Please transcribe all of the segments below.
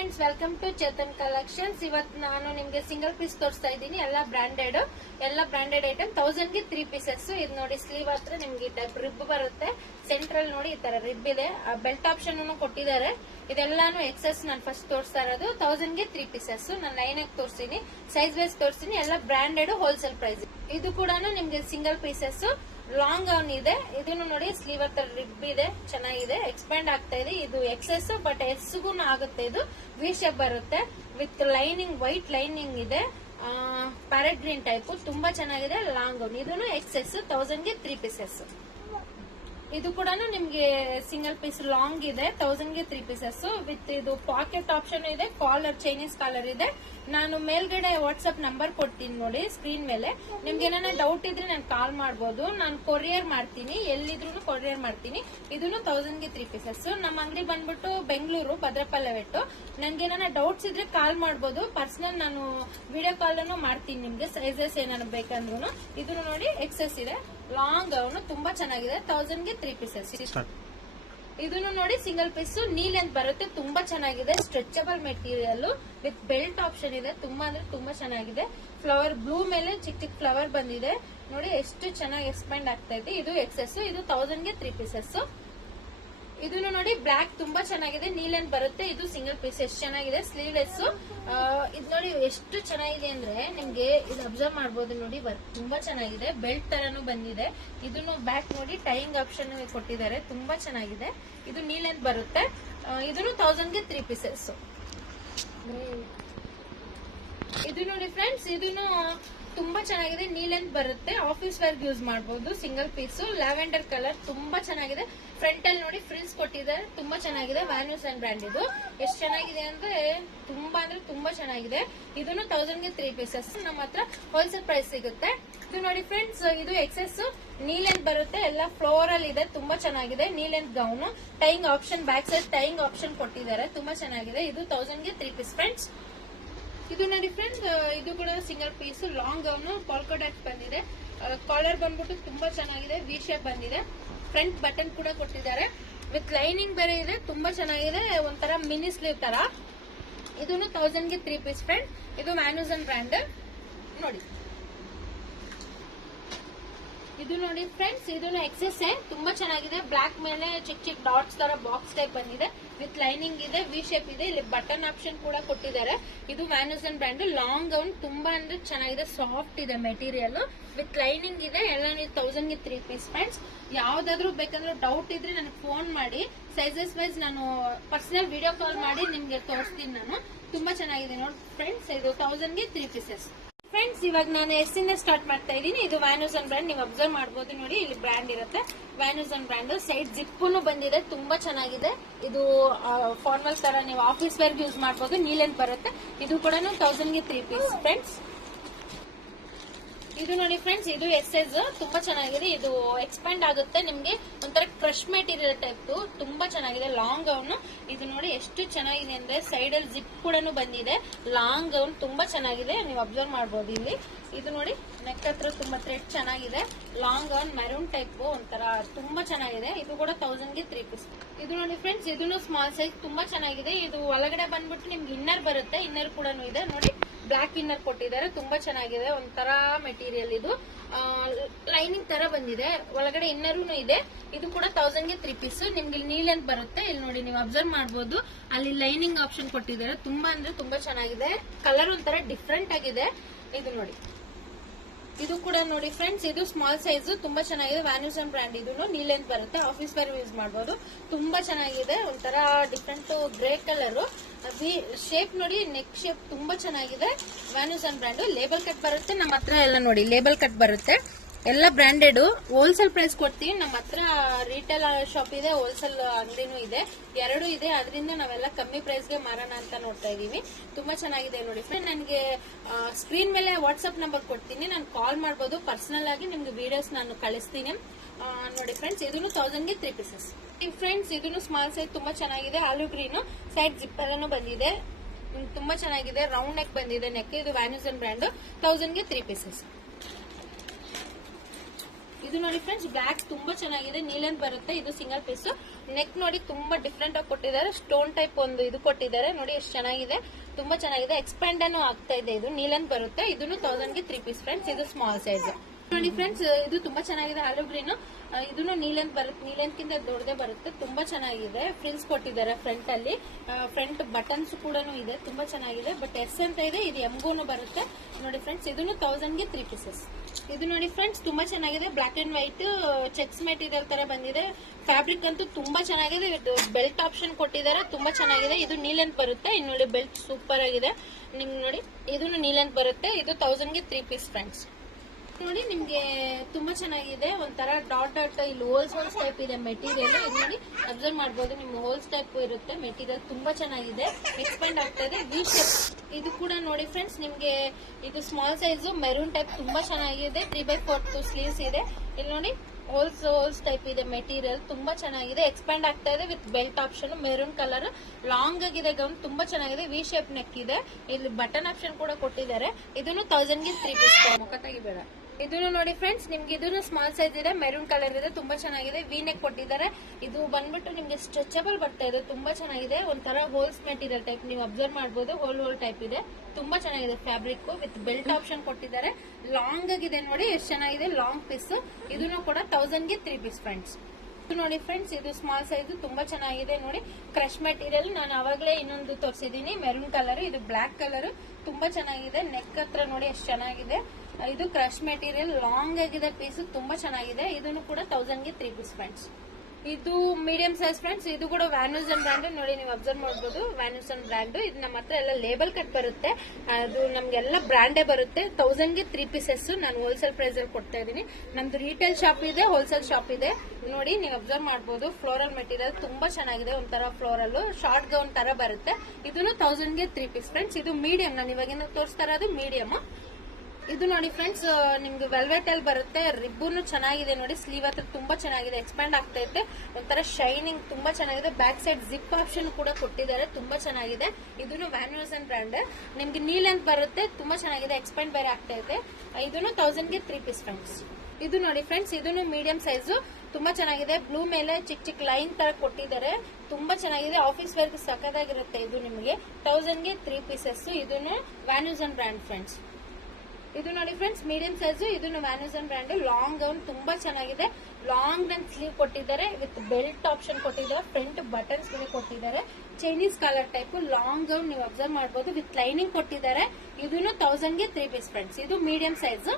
Friends, welcome to Chetan collections. ಇವತ್ತು ನಾನು ನಿಮ್ಗೆ ಸಿಂಗಲ್ ಪೀಸ್ ತೋರಿಸ್ತಾ ಇದ್ದೀನಿ. ಎಲ್ಲ ಬ್ರಾಂಡೆಡ್ ಐಟಮ್ 1000 ಗೆ 3 ಪೀಸಸ್. ಇದು ನೋಡಿ, ಸ್ಲೀವ್ ಹತ್ರ ನಿಮ್ಗೆ ಈ ಟೈಪ್ ರಿಬ್ ಬರುತ್ತೆ. ಸೆಂಟ್ರಲ್ ನೋಡಿ ಈ ತರ ರಿಬ್ ಇದೆ. ಬೆಲ್ಟ್ ಆಪ್ಷನ್ ಕೊಟ್ಟಿದ್ದಾರೆ. ಇದೆಲ್ಲಾನು ಎಕ್ಸೆಸ್ ನಾನು ಫಸ್ಟ್ ತೋರಿಸ್ತಾ ಇರೋದು. 1000 ಗೆ 3 ಪೀಸಸ್. ನಾನು ಲೈನ್ ಆಗಿ ತೋರಿಸ್ತೀನಿ, ಸೈಜ್ ವೈಸ್ ತೋರಿಸ್ತೀನಿ. ಎಲ್ಲ ಬ್ರಾಂಡೆಡ್ ಹೋಲ್ಸೇಲ್ ಪ್ರೈಸ್. ಇದು ಕೂಡ ನಿಮ್ಗೆ ಸಿಂಗಲ್ ಪೀಸಸ್. ಲಾಂಗ್ ಗೌನ್ ಇದೆ. ಇದನ್ನು ನೋಡಿ, ಸ್ಲೀವ್ ಹತ್ರ ರಿಬ್ ಇದೆ, ಚೆನ್ನಾಗಿದೆ, ಎಕ್ಸ್ಪ್ಯಾಂಡ್ ಆಗ್ತಾ ಇದೆ. ಇದು ಎಕ್ಸೆಸ್, ಬಟ್ ಎಸ್ಗೂ ಆಗುತ್ತೆ. ಇದು ವಿ ಶೇಪ್ ಬರುತ್ತೆ ವಿತ್ ಲೈನಿಂಗ್, ವೈಟ್ ಲೈನಿಂಗ್ ಇದೆ. ಪ್ಯಾರೆಟ್ ಗ್ರೀನ್ ಟೈಪ್, ತುಂಬಾ ಚೆನ್ನಾಗಿದೆ. ಲಾಂಗ್ ಗೌನ್ ಇದನ್ನು ಎಕ್ಸೆಸ್. 1000 ಗೆ 3 ಪೀಸಸ್. ಇದು ಕೂಡ ನಿಮ್ಗೆ ಸಿಂಗಲ್ ಪೀಸ್ ಲಾಂಗ್ ಇದೆ. 1000 ಗೆ 3 ಪೀಸಸ್ ವಿತ್ ಇದು ಪಾಕೆಟ್ ಆಪ್ಷನ್ ಇದೆ. ಕಾಲರ್, ಚೈನೀಸ್ ಕಾಲರ್ ಇದೆ. ನಾನು ಮೇಲ್ಗಡೆ ವಾಟ್ಸ್ಆಪ್ ನಂಬರ್ ಕೊಡ್ತೀನಿ ನೋಡಿ ಸ್ಕ್ರೀನ್ ಮೇಲೆ. ನಿಮ್ಗೆ ಏನಾರ ಡೌಟ್ ಇದ್ರೆ ನಾನು ಕಾಲ್ ಮಾಡಬಹುದು. ನಾನು ಕೊರಿಯರ್ ಮಾಡ್ತೀನಿ, ಎಲ್ಲಿದ್ರು ಕೊರಿಯರ್ ಮಾಡ್ತೀನಿ. ಇದನ್ನು 1000 ಗೆ 3 ಪೀಸಸ್. ನಮ್ಮ ಅಂಗಡಿ ಬಂದ್ಬಿಟ್ಟು ಬೆಂಗಳೂರು, ಭದ್ರಪಲ್ಲವೆಟ್ಟು. ನನ್ಗೆ ಏನಾರ ಡೌಟ್ಸ್ ಇದ್ರೆ ಕಾಲ್ ಮಾಡಬಹುದು. ಪರ್ಸನಲ್ ನಾನು ವಿಡಿಯೋ ಕಾಲ್ ಅನ್ನು ಮಾಡ್ತೀನಿ ನಿಮ್ಗೆ, ಸೈಜಸ್ ಏನಾರ ಬೇಕಂದ್ರು. ಇದನ್ನು ನೋಡಿ, ಎಕ್ಸೆಸ್ ಇದೆ. ಲಾಂಗ್ ಗೌನ್ ತುಂಬಾ ಚೆನ್ನಾಗಿದೆ. 1000 ಗೆ 3 ಪೀಸಸ್. ಇದನ್ನು ನೋಡಿ, ಸಿಂಗಲ್ ಪೀಸ್ ನೀ ಲೆಂತ್ ಬರುತ್ತೆ. ತುಂಬಾ ಚೆನ್ನಾಗಿದೆ. Stretchable material with belt option ಇದೆ. ತುಂಬಾ ಅಂದ್ರೆ ತುಂಬಾ ಚೆನ್ನಾಗಿದೆ. ಫ್ಲವರ್ ಬ್ಲೂ ಮೇಲೆ ಚಿಕ್ಕ ಚಿಕ್ಕ ಫ್ಲವರ್ ಬಂದಿದೆ ನೋಡಿ, ಎಷ್ಟು ಚೆನ್ನಾಗಿ ಎಕ್ಸ್ಪ್ಯಾಂಡ್ ಆಗ್ತಾ ಇದೆ. ಇದು ಎಕ್ಸೆಸ್. ಇದು 1000 ಗೆ 3 ಪೀಸಸ್. ಇದನ್ನು ನೋಡಿ, ಬ್ಲಾಕ್ ತುಂಬಾ ಚೆನ್ನಾಗಿದೆ. ನೀ ಲೆಂತ್ ಬರುತ್ತೆ. ಇದು ಸಿಂಗಲ್ ಪೀಸ್. ಎಷ್ಟು ಚೆನ್ನಾಗಿದೆ. ಸ್ಲೀವ್ಲೆಸ್. ಇದು ನೋಡಿ ಎಷ್ಟು ಚೆನ್ನಾಗಿದೆ ಅಂದ್ರೆ ನಿಮ್ಗೆ ಇದು ಅಬ್ಸರ್ವ್ ಮಾಡಬಹುದು ನೋಡಿ. ವರ್ಕ್ ತುಂಬಾ ಚೆನ್ನಾಗಿದೆ. ಬೆಲ್ಟ್ ತರಾನು ಬಂದಿದೆ. ಇದನ್ನು ಬ್ಯಾಕ್ ನೋಡಿ, ಟೈಯಿಂಗ್ ಆಪ್ಷನ್ ಕೊಟ್ಟಿದ್ದಾರೆ. ತುಂಬಾ ಚೆನ್ನಾಗಿದೆ. ಇದು ನೀ ಲೆಂತ್ ಬರುತ್ತೆ. ಇದನ್ನು 1000 ಗೆ 3 ಪೀಸಸ್. ಇದು ನೋಡಿ ಫ್ರೆಂಡ್ಸ್, ಇದನ್ನು ತುಂಬಾ ಚೆನ್ನಾಗಿದೆ. ನೀ ಲೆಂತ್ ಬರುತ್ತೆ. ಆಫೀಸ್ ವರ್ಕ್ ಯೂಸ್ ಮಾಡಬಹುದು. ಸಿಂಗಲ್ ಪೀಸ್, ಲ್ಯಾವೆಂಡರ್ ಕಲರ್, ತುಂಬಾ ಚೆನ್ನಾಗಿದೆ. ಫ್ರಂಟ್ ಅಲ್ಲಿ ನೋಡಿ ಫ್ರಿಲ್ಸ್ ಕೊಟ್ಟಿದ್ದಾರೆ. ತುಂಬಾ ಚೆನ್ನಾಗಿದೆ. ವ್ಯಾನ್ಯೂಸ್ ಅಂಡ್ ಬ್ರ್ಯಾಂಡ್. ಇದು ಎಷ್ಟು ಚೆನ್ನಾಗಿದೆ ಅಂದ್ರೆ ತುಂಬಾ ಚೆನ್ನಾಗಿದೆ. ಇದನ್ನು 1000 ಗೆ 3 ಪೀಸಸ್. ನಮ್ಮ ಹತ್ರ ಹೋಲ್ಸೇಲ್ ಪ್ರೈಸ್ ಸಿಗುತ್ತೆ. ಇದು ನೋಡಿ ಫ್ರೆಂಡ್ಸ್, ಇದು ಎಕ್ಸೆಸ್. ನೀ ಲೆಂತ್ ಬರುತ್ತೆ. ಎಲ್ಲ ಫ್ಲೋರಲ್ ಇದೆ. ತುಂಬಾ ಚೆನ್ನಾಗಿದೆ. ನೀ length gown, tying option, back side tying option ಕೊಟ್ಟಿದ್ದಾರೆ. ತುಂಬಾ ಚೆನ್ನಾಗಿದೆ. ಇದು 1000 ಗೆ 3 ಪೀಸ್ ಫ್ರೆಂಡ್ಸ್. ಇದು ನೋಡಿ ಫ್ರೆಂಡ್ಸ್, ಇದು ಕೂಡ single piece long gown, polka dot ಬಂದಿದೆ. ಕಾಲರ್ ಬಂದ್ಬಿಟ್ಟು ತುಂಬಾ ಚೆನ್ನಾಗಿದೆ. ವಿ ಶೇಪ್ ಬಂದಿದೆ. ಫ್ರಂಟ್ ಬಟನ್ ಕೂಡ ಕೊಟ್ಟಿದ್ದಾರೆ. ವಿತ್ ಲೈನಿಂಗ್ ಬೇರೆ ಇದೆ. ತುಂಬಾ ಚೆನ್ನಾಗಿದೆ. ಒಂಥರ ಮಿನಿ ಸ್ಲೀವ್ ತರ. ಇದನ್ನು 1000 ಗೆ 3 ಪೀಸ್ ಫ್ರೆಂಡ್. ಇದು ವ್ಯಾನ್ಯೂಸ್ ಅಂಡ್ ಬ್ರ್ಯಾಂಡ್ ನೋಡಿ. ಇದು ನೋಡಿ ಫ್ರೆಂಡ್ಸ್, ಇದನ್ನು ಎಕ್ಸೆಸ್. ತುಂಬಾ ಚೆನ್ನಾಗಿದೆ. ಬ್ಲಾಕ್ ಮೇಲೆ ಚಿಕ್ಕ ಚಿಕ್ಕ ಡಾಟ್ಸ್ ತರ ಬಾಕ್ಸ್ ಟೈಪ್ ಬಂದಿದೆ. ವಿತ್ ಲೈನಿಂಗ್ ಇದೆ. ವಿ ಶೇಪ್ ಇದೆ. ಇಲ್ಲಿ ಬಟನ್ ಆಪ್ಷನ್ ಕೂಡ ಕೊಟ್ಟಿದ್ದಾರೆ. ಇದು ವ್ಯಾನ್ಯೂಸ್ ಅಂಡ್ ಬ್ರ್ಯಾಂಡ್. ಲಾಂಗ್ ಗೌನ್ ತುಂಬಾ ಅಂದ್ರೆ ಚೆನ್ನಾಗಿದೆ. ಸಾಫ್ಟ್ ಇದೆ ಮೆಟೀರಿಯಲ್. ವಿತ್ ಲೈನಿಂಗ್ ಇದೆ. ಎಲ್ಲ 1000 ಗೆ 3 ಪೀಸ್ ಫ್ರೆಂಡ್ಸ್. ಯಾವ್ದಾದ್ರು ಬೇಕಂದ್ರೆ ಡೌಟ್ ಇದ್ರೆ ನನಗೆ ಫೋನ್ ಮಾಡಿ. ಸೈಜಸ್ ವೈಸ್ ನಾನು ಪರ್ಸನಲ್ ವಿಡಿಯೋ ಕಾಲ್ ಮಾಡಿ ನಿಮ್ಗೆ ತೋರಿಸ್ತೀನಿ ನಾನು. ತುಂಬಾ ಚೆನ್ನಾಗಿದೆ ನೋಡಿ ಫ್ರೆಂಡ್ಸ್. ಇದು 1000 ಗೆ 3 ಪೀಸಸ್ ಫ್ರೆಂಡ್ಸ್. ಇವಾಗ ನಾನು ಎಸ್ ಇಂದ ಸ್ಟಾರ್ಟ್ ಮಾಡ್ತಾ ಇದ್ದೀನಿ. ಇದು ವ್ಯಾನ್ಯೂಸ್ ಅಂಡ್ ಬ್ರ್ಯಾಂಡ್. ನೀವು ಅಬ್ಸರ್ವ್ ಮಾಡಬಹುದು ನೋಡಿ, ಇಲ್ಲಿ ಬ್ರ್ಯಾಂಡ್ ಇರುತ್ತೆ. ವ್ಯಾನ್ಯೂಸ್ ಅಂಡ್ ಬ್ರ್ಯಾಂಡ್. ಸೈಡ್ ಜಿಪ್ಪುನು ಬಂದಿದೆ. ತುಂಬಾ ಚೆನ್ನಾಗಿದೆ. ಇದು ಫಾರ್ಮಲ್ ತರ ನೀವು ಆಫೀಸ್ ವೇರ್ ಯೂಸ್ ಮಾಡಬಹುದು. ನೀ ಲೆಂತ್ ಬರುತ್ತೆ. ಇದು ಕೂಡ 1000 ಗೆ 3 ಪೀಸ್ ಫ್ರೆಂಡ್ಸ್. ಇದು ನೋಡಿ ಫ್ರೆಂಡ್ಸ್, ಇದು ಎಕ್ಸೈಸ್. ತುಂಬಾ ಚೆನ್ನಾಗಿದೆ. ಇದು ಎಕ್ಸ್ಪ್ಯಾಂಡ್ ಆಗುತ್ತೆ. ನಿಮ್ಗೆ ಒಂಥರ ಕ್ರಶ್ ಮೆಟೀರಿಯಲ್ ಟೈಪ್. ತುಂಬಾ ಚೆನ್ನಾಗಿದೆ. Long gown. ಇದು ನೋಡಿ ಎಷ್ಟು ಚೆನ್ನಾಗಿದೆ ಅಂದ್ರೆ ಸೈಡ್ ಅಲ್ಲಿ ಜಿಪ್ ಕೂಡ ಬಂದಿದೆ. ಲಾಂಗ್ ಗೌನ್ ತುಂಬಾ ಚೆನ್ನಾಗಿದೆ. ನೀವು ಅಬ್ಸರ್ವ್ ಮಾಡಬಹುದು ಇಲ್ಲಿ. ಇದು ನೋಡಿ, ನೆಕ್ ಹತ್ರ ತುಂಬಾ ಥ್ರೆಡ್ ಚೆನ್ನಾಗಿದೆ. ಲಾಂಗ್ ಗೌನ್ ಮೆರೂನ್ ಟೈಪ್, ಒಂಥರ ತುಂಬಾ ಚೆನ್ನಾಗಿದೆ. ಇದು ಕೂಡ 1000 ಗೆ 3 ಪೀಸ್. ಇದು ನೋಡಿ ಫ್ರೆಂಡ್ಸ್, ಇದನ್ನು ಸ್ಮಾಲ್ ಸೈಜ್. ತುಂಬಾ ಚೆನ್ನಾಗಿದೆ. ಇದು ಒಳಗಡೆ ಬಂದ್ಬಿಟ್ಟು ನಿಮ್ಗೆ ಇನ್ನರ್ ಬರುತ್ತೆ. ಇನ್ನರ್ ಕೂಡ ಇದೆ ನೋಡಿ. ಬ್ಲಾಕ್ ಇನ್ನರ್ ಕೊಟ್ಟಿದ್ದಾರೆ. ತುಂಬಾ ಚೆನ್ನಾಗಿದೆ. ಒಂಥರ ಮೆಟೀರಿಯಲ್. ಇದು ಲೈನಿಂಗ್ ತರ ಬಂದಿದೆ. ಒಳಗಡೆ ಇನ್ನರೂ ಇದೆ. ಇದು ಕೂಡ 1000 ಗೆ 3 ಪೀಸ್. ನಿಮ್ಗೆ ನೀ ಲೆಂತ್ ಬರುತ್ತೆ. ಇಲ್ಲಿ ನೋಡಿ, ನೀವು ಅಬ್ಸರ್ವ್ ಮಾಡಬಹುದು. ಅಲ್ಲಿ ಲೈನಿಂಗ್ ಆಪ್ಷನ್ ಕೊಟ್ಟಿದ್ದಾರೆ. ತುಂಬಾ ಅಂದ್ರೆ ತುಂಬಾ ಚೆನ್ನಾಗಿದೆ. ಕಲರ್ ಒಂಥರ ಡಿಫ್ರೆಂಟ್ ಆಗಿದೆ. ಇದು ನೋಡಿ, ಇದು ಕೂಡ ನೋಡಿ ಫ್ರೆಂಡ್ಸ್, ಇದು ಸ್ಮಾಲ್ ಸೈಜ್. ತುಂಬಾ ಚೆನ್ನಾಗಿದೆ. ವ್ಯಾನ್ಯೂಸ್ ಅಂಡ್ ಬ್ರ್ಯಾಂಡ್. ಇದನ್ನು ನೀ ಲೆಂತ್ ಬರುತ್ತೆ. ಆಫೀಸ್ ವೇರ್ ಯೂಸ್ ಮಾಡಬಹುದು. ತುಂಬಾ ಚೆನ್ನಾಗಿದೆ. ಒಂಥರ ಡಿಫ್ರೆಂಟ್ ಗ್ರೇ ಕಲರ್. ಶೇಪ್ ನೋಡಿ, ನೆಕ್ ಶೇಪ್ ತುಂಬಾ ಚೆನ್ನಾಗಿದೆ. ವ್ಯಾನ್ಯೂಸ್ ಅಂಡ್ ಬ್ರ್ಯಾಂಡ್. ಲೇಬಲ್ ಕಟ್ ಬರುತ್ತೆ. ನಮ್ಮ ಹತ್ರ ಎಲ್ಲ ನೋಡಿ ಲೇಬಲ್ ಕಟ್ ಬರುತ್ತೆ. ಎಲ್ಲ ಬ್ರಾಂಡೆಡ್. ಹೋಲ್ಸೇಲ್ ಪ್ರೈಸ್ ಕೊಡ್ತೀವಿ. ನಮ್ಮ ಹತ್ರ ರಿಟೇಲ್ ಶಾಪ್ ಇದೆ, ಹೋಲ್ಸೇಲ್ ಅಂಗಡಿನೂ ಇದೆ. ಎರಡು ಇದೆ. ಅದರಿಂದ ನಾವೆಲ್ಲ ಕಮ್ಮಿ ಪ್ರೈಸ್ ಗೆ ಮಾರೋಣ ಅಂತ ನೋಡ್ತಾ ಇದೀವಿ. ತುಂಬಾ ಚೆನ್ನಾಗಿದೆ ನೋಡಿ ಫ್ರೆಂಡ್. ನನಗೆ ಸ್ಕ್ರೀನ್ ಮೇಲೆ ವಾಟ್ಸ್ಆಪ್ ನಂಬರ್ ಕೊಡ್ತೀನಿ. ನಾನು ಕಾಲ್ ಮಾಡಬಹುದು. ಪರ್ಸನಲ್ ಆಗಿ ನಿಮ್ಗೆ ವಿಡಿಯೋಸ್ ನಾನು ಕಳಿಸ್ತೀನಿ ನೋಡಿ ಫ್ರೆಂಡ್ಸ್. ಇದನ್ನು 1000 ಗೆ 3 ಪೀಸಸ್ ಫ್ರೆಂಡ್ಸ್. ಇದನ್ನು ಸ್ಮಾಲ್ ಸೈಜ್. ತುಂಬಾ ಚೆನ್ನಾಗಿದೆ. ಆಲೂ ಗ್ರೀನ್. ಸೈಡ್ ಜಿಪ್ ಎಲ್ಲಾನು ಬಂದಿದೆ. ತುಂಬಾ ಚೆನ್ನಾಗಿದೆ. ರೌಂಡ್ ನೆಕ್ ಬಂದಿದೆ. ನೆಕ್. ಇದು ವ್ಯಾನ್ಯೂಸ್ ಅಂಡ್ ಬ್ರ್ಯಾಂಡ್. 1000 ಗೆ 3 ಪೀಸಸ್. ಇದು ನೋಡಿ ಫ್ರೆಂಡ್ಸ್ ಬ್ಲಾಕ್ ತುಂಬಾ ಚೆನ್ನಾಗಿದೆ, ನೀಲೆಂತ್ ಬರುತ್ತೆ. ಇದು ಸಿಂಗಲ್ ಪೀಸ್. ನೆಕ್ ನೋಡಿ ತುಂಬಾ ಡಿಫ್ರೆಂಟ್ ಆಗಿ ಕೊಟ್ಟಿದ್ದಾರೆ, ಸ್ಟೋನ್ ಟೈಪ್ ಒಂದು ಇದು ಕೊಟ್ಟಿದ್ದಾರೆ ನೋಡಿ, ಎಷ್ಟು ಚೆನ್ನಾಗಿದೆ, ತುಂಬಾ ಚೆನ್ನಾಗಿದೆ. ಎಕ್ಸ್ಪ್ಯಾಂಡ್ ಅನ್ನು ಆಗ್ತಾ ಇದೆ. ಇದು ನೀಲೆಂತ್ ಬರುತ್ತೆ. ಇದನ್ನು 1000 ಗೆ 3 ಪೀಸ್ ಫ್ರೆಂಡ್ಸ್. ಇದು ಸ್ಮಾಲ್ ಸೈಜ್ ನೋಡಿ ಫ್ರೆಂಡ್ಸ್. ಇದು ತುಂಬಾ ಚೆನ್ನಾಗಿದೆ, ಆಲಿವ್ ಗ್ರೀನ್. ಇದನ್ನು ನೀಲೆಂತ್ ಬರುತ್ತೆ, ನೀಲೆಂತ್ ಕಿಂತ ದೊಡ್ಡದೇ ಬರುತ್ತೆ. ತುಂಬಾ ಚೆನ್ನಾಗಿದೆ. ಫ್ರಿಲ್ಸ್ ಕೊಟ್ಟಿದ್ದಾರೆ ಫ್ರಂಟ್ ಅಲ್ಲಿ, ಫ್ರಂಟ್ ಬಟನ್ಸ್ ಕೂಡ ಇದೆ, ತುಂಬಾ ಚೆನ್ನಾಗಿದೆ. ಬಟ್ ಎಸ್ ಅಂತ ಇದೆ, ಇದು ಎಮ್ಗೋನು ಬರುತ್ತೆ ನೋಡಿ ಫ್ರೆಂಡ್ಸ್. ಇದನ್ನು 1000 ಗೆ 3 ಪೀಸಸ್. ಇದು ನೋಡಿ ಫ್ರೆಂಡ್ಸ್ ತುಂಬಾ ಚೆನ್ನಾಗಿದೆ, black and white cheques material ತರ ಬಂದಿದೆ. ಫ್ಯಾಬ್ರಿಕ್ ಅಂತೂ ತುಂಬಾ ಚೆನ್ನಾಗಿದೆ. ಇದು ಬೆಲ್ಟ್ ಆಪ್ಷನ್ ಕೊಟ್ಟಿದ್ದಾರೆ, ತುಂಬಾ ಚೆನ್ನಾಗಿದೆ. ಇದು ನೀಲೆಂತ್ ಬರುತ್ತೆ. ಇನ್ನು ನೋಡಿ ಬೆಲ್ಟ್ ಸೂಪರ್ ಆಗಿದೆ ನಿಮ್ಗೆ ನೋಡಿ. ಇದನ್ನು ನೀಲೆಂತ್ ಬರುತ್ತೆ. ಇದು 1000 ಗೆ 3 ಪೀಸ್ ಫ್ರೆಂಡ್ಸ್. ನೋಡಿ ನಿಮ್ಗೆ ತುಂಬಾ ಚೆನ್ನಾಗಿದೆ, ಒಂಥರ ಡಾಟ್ ಡಾಟ್ ಇಲ್ಲಿ ಹೋಲ್ಸ್ ಟೈಪ್ ಇದೆ ಮೆಟೀರಿಯಲ್. ಇದು ನೋಡಿ ಅಬ್ಸರ್ವ್ ಮಾಡಬಹುದು, ನಿಮ್ಗೆ ಹೋಲ್ಸ್ ಟೈಪ್ ಇರುತ್ತೆ ಮೆಟೀರಿಯಲ್. ತುಂಬಾ ಚೆನ್ನಾಗಿದೆ, ಎಕ್ಸ್ಪೆಂಡ್ ಆಗ್ತಾ ಇದೆ. ವಿ ಶೇಪ್ ಇದು ಕೂಡ ನೋಡಿ ಫ್ರೆಂಡ್ಸ್, ನಿಮ್ಗೆ ಇದು ಸ್ಮಾಲ್ ಸೈಜ್ ಮೆರೂನ್ ಟೈಪ್ ತುಂಬಾ ಚೆನ್ನಾಗಿದೆ. 3/4 ಸ್ಲೀವ್ಸ್ ಇದೆ. ಇಲ್ಲಿ ನೋಡಿ ಹೋಲ್ಸ್ ಟೈಪ್ ಇದೆ ಮೆಟೀರಿಯಲ್, ತುಂಬಾ ಚೆನ್ನಾಗಿದೆ. ಎಕ್ಸ್ಪ್ಯಾಂಡ್ ಆಗ್ತಾ ಇದೆ with belt option. Maroon colour long ಆಗಿದೆ ಗೌನ್, ತುಂಬಾ ಚೆನ್ನಾಗಿದೆ. ವಿ ಶೇಪ್ ನೆಕ್ ಇದೆ. ಇಲ್ಲಿ ಬಟನ್ ಆಪ್ಷನ್ ಕೂಡ ಕೊಟ್ಟಿದ್ದಾರೆ. ಇದನ್ನು 1000 ಗೆ 3 ಪೀಸ್. ಮುಖ ತೆಗಿಬೇಡ. ಇದನ್ನು ನೋಡಿ ಫ್ರೆಂಡ್ಸ್, ನಿಮ್ಗೆ ಇದನ್ನು ಸ್ಮಾಲ್ ಸೈಜ್ ಇದೆ, ಮೆರೂನ್ ಕಲರ್ ಇದೆ, ತುಂಬಾ ಚೆನ್ನಾಗಿದೆ. ವಿ ನೆಕ್ ಕೊಟ್ಟಿದ್ದಾರೆ. ಇದು ಬಂದ್ಬಿಟ್ಟು ನಿಮ್ಗೆ ಸ್ಟ್ರೆಚಬಲ್ ಬರ್ತಾ ಇದೆ, ತುಂಬಾ ಚೆನ್ನಾಗಿದೆ. ಒಂಥರ ಹೋಲ್ಸ್ ಮೆಟೀರಿಯಲ್ ಟೈಪ್ ನೀವು ಅಬ್ಸರ್ವ್ ಮಾಡಬಹುದು, ಹೋಲ್ ಟೈಪ್ ಇದೆ, ತುಂಬಾ ಚೆನ್ನಾಗಿದೆ. ಫ್ಯಾಬ್ರಿಕ್ ವಿತ್ ಬೆಲ್ಟ್ ಆಪ್ಷನ್ ಕೊಟ್ಟಿದ್ದಾರೆ. ಲಾಂಗ್ ಆಗಿದೆ ನೋಡಿ, ಎಷ್ಟು ಚೆನ್ನಾಗಿದೆ, ಲಾಂಗ್ ಪೀಸ್. ಇದನ್ನು ಕೂಡ 1000 ಗೆ 3 ಪೀಸ್ ಫ್ರೆಂಡ್ಸ್. ನೋಡಿ ಫ್ರೆಂಡ್ಸ್, ಇದು ಸ್ಮಾಲ್ ಸೈಜ್, ತುಂಬಾ ಚೆನ್ನಾಗಿದೆ ನೋಡಿ. ಕ್ರಶ್ ಮೆಟೀರಿಯಲ್ ನಾನು ಅವಾಗಲೇ ಇನ್ನೊಂದು ತೋರಿಸಿದೀನಿ, ಮೆರೂನ್ ಕಲರ್. ಇದು ಬ್ಲಾಕ್ ಕಲರ್, ತುಂಬಾ ಚೆನ್ನಾಗಿದೆ. ನೆಕ್ ಹತ್ರ ನೋಡಿ ಎಷ್ಟು ಚೆನ್ನಾಗಿದೆ. ಇದು ಕ್ರಶ್ ಮೆಟೀರಿಯಲ್, ಲಾಂಗ್ ಆಗಿದೆ ಪೀಸ್, ತುಂಬಾ ಚೆನ್ನಾಗಿದೆ. ಇದನ್ನು ಕೂಡ 1000 ಗೆ 3 ಪೀಸ್ ಫ್ರೆಂಡ್ಸ್. ಇದು ಮೀಡಿಯಂ ಸೈಜ್ ಫ್ರೆಂಡ್ಸ್. ಇದು ಕೂಡ ವ್ಯಾನ್ಯೂಸನ್ ಬ್ರ್ಯಾಂಡ್ ನೋಡಿ, ನೀವು ಅಬ್ಸರ್ವ್ ಮಾಡಬಹುದು. ವ್ಯಾನ್ಯೂಸನ್ ಬ್ರ್ಯಾಂಡ್. ಇದು ನಮ್ಮ ಹತ್ರ ಎಲ್ಲ ಲೇಬಲ್ ಕಟ್ ಬರುತ್ತೆ, ಅದು ನಮ್ಗೆಲ್ಲ ಬ್ರ್ಯಾಂಡೇ ಬರುತ್ತೆ. 1000 ಗೆ 3 ಪೀಸಸ್ ನಾನು ಹೋಲ್ಸೇಲ್ ಪ್ರೈಸ್ ಅಲ್ಲಿ ಕೊಡ್ತಾ ಇದೀನಿ. ನಮ್ದು ರಿಟೇಲ್ ಶಾಪ್ ಇದೆ, ಹೋಲ್ಸೇಲ್ ಶಾಪ್ ಇದೆ ನೋಡಿ, ನೀವು ಅಬ್ಸರ್ವ್ ಮಾಡಬಹುದು. ಫ್ಲೋರಲ್ ಮೆಟೀರಿಯಲ್ ತುಂಬಾ ಚೆನ್ನಾಗಿದೆ, ಒಂಥರ ಫ್ಲೋರಲ್ ಶಾರ್ಟ್ ಗೌನ್ ತರ ಬರುತ್ತೆ. ಇದನ್ನು 1000 ಗೆ 3 ಪೀಸ್ ಫ್ರೆಂಡ್ಸ್. ಇದು ಮೀಡಿಯಂ, ನಾನು ಇವಾಗಿನ ತೋರಿಸ್ತಾ ಇರೋದು ಮೀಡಿಯಂ. ಇದು ನೋಡಿ ಫ್ರೆಂಡ್ಸ್, ನಿಮ್ಗೆ ವೆಲ್ವೆಟ್ ಅಲ್ಲಿ ಬರುತ್ತೆ. ರಿಬ್ಬನು ಚೆನ್ನಾಗಿದೆ ನೋಡಿ, ಸ್ಲೀವ್ ಹತ್ರ ತುಂಬಾ ಚೆನ್ನಾಗಿದೆ, ಎಕ್ಸ್ಪ್ಯಾಂಡ್ ಆಗ್ತಾ ಇದೆ, ಒಂಥರ ಶೈನಿಂಗ್, ತುಂಬಾ ಚೆನ್ನಾಗಿದೆ. ಬ್ಯಾಕ್ ಸೈಡ್ ಜಿಪ್ ಆಪ್ಷನ್ ಕೂಡ ಕೊಟ್ಟಿದ್ದಾರೆ, ತುಂಬಾ ಚೆನ್ನಾಗಿದೆ. ಇದನ್ನು ವ್ಯಾನ್ಯೂಸನ್ ಬ್ರ್ಯಾಂಡ್. ನಿಮ್ಗೆ ನೀಲ್ ಅಂತ ಬರುತ್ತೆ, ತುಂಬಾ ಚೆನ್ನಾಗಿದೆ, ಎಕ್ಸ್ಪ್ಯಾಂಡ್ ಬೇರೆ ಆಗ್ತಾ ಇದೆ. ಇದನ್ನು 1000 ಗೆ 3 ಪೀಸ್ ಫ್ರೆಂಡ್ಸ್. ಇದು ನೋಡಿ ಫ್ರೆಂಡ್ಸ್, ಇದನ್ನು ಮೀಡಿಯಂ ಸೈಜ್, ತುಂಬಾ ಚೆನ್ನಾಗಿದೆ. ಬ್ಲೂ ಮೇಲೆ ಚಿಕ್ಕ ಚಿಕ್ಕ ಲೈನ್ ತರ ಕೊಟ್ಟಿದ್ದಾರೆ, ತುಂಬಾ ಚೆನ್ನಾಗಿದೆ. ಆಫೀಸ್ ವೇರ್ ಸಖತ್ತಾಗಿರುತ್ತೆ. ಇದು ನಿಮಗೆ 1000 ಗೆ 3 ಪೀಸಸ್. ಇದನ್ನು ವ್ಯಾನ್ಯೂಸನ್ ಬ್ರ್ಯಾಂಡ್ ಫ್ರೆಂಡ್ಸ್. ಇದು ನೋಡಿ ಫ್ರೆಂಡ್ಸ್, ಮೀಡಿಯಂ ಸೈಜ್. ಇದನ್ನು ವ್ಯಾನ್ಯೂಸನ್ ಬ್ರ್ಯಾಂಡ್. ಲಾಂಗ್ ಗೌನ್ ತುಂಬಾ ಚೆನ್ನಾಗಿದೆ, ಲಾಂಗ್ ಅಂಡ್ ಸ್ಲೀವ್ ಕೊಟ್ಟಿದ್ದಾರೆ, ವಿತ್ ಬೆಲ್ಟ್ ಆಪ್ಷನ್ ಕೊಟ್ಟಿದ್ದಾರೆ. ಫ್ರಂಟ್ ಬಟನ್ಸ್ ಕೊಟ್ಟಿದ್ದಾರೆ, Chinese collar type long gown ನೀವು ಅಬ್ಸರ್ವ್ ಮಾಡಬಹುದು, ವಿತ್ ಲೈನಿಂಗ್ ಕೊಟ್ಟಿದ್ದಾರೆ. ಇದನ್ನು 1000 ಗೆ 3 ಪೀಸ್ ಫ್ರೆಂಡ್ಸ್. ಇದು ಮೀಡಿಯಂ ಸೈಜ್.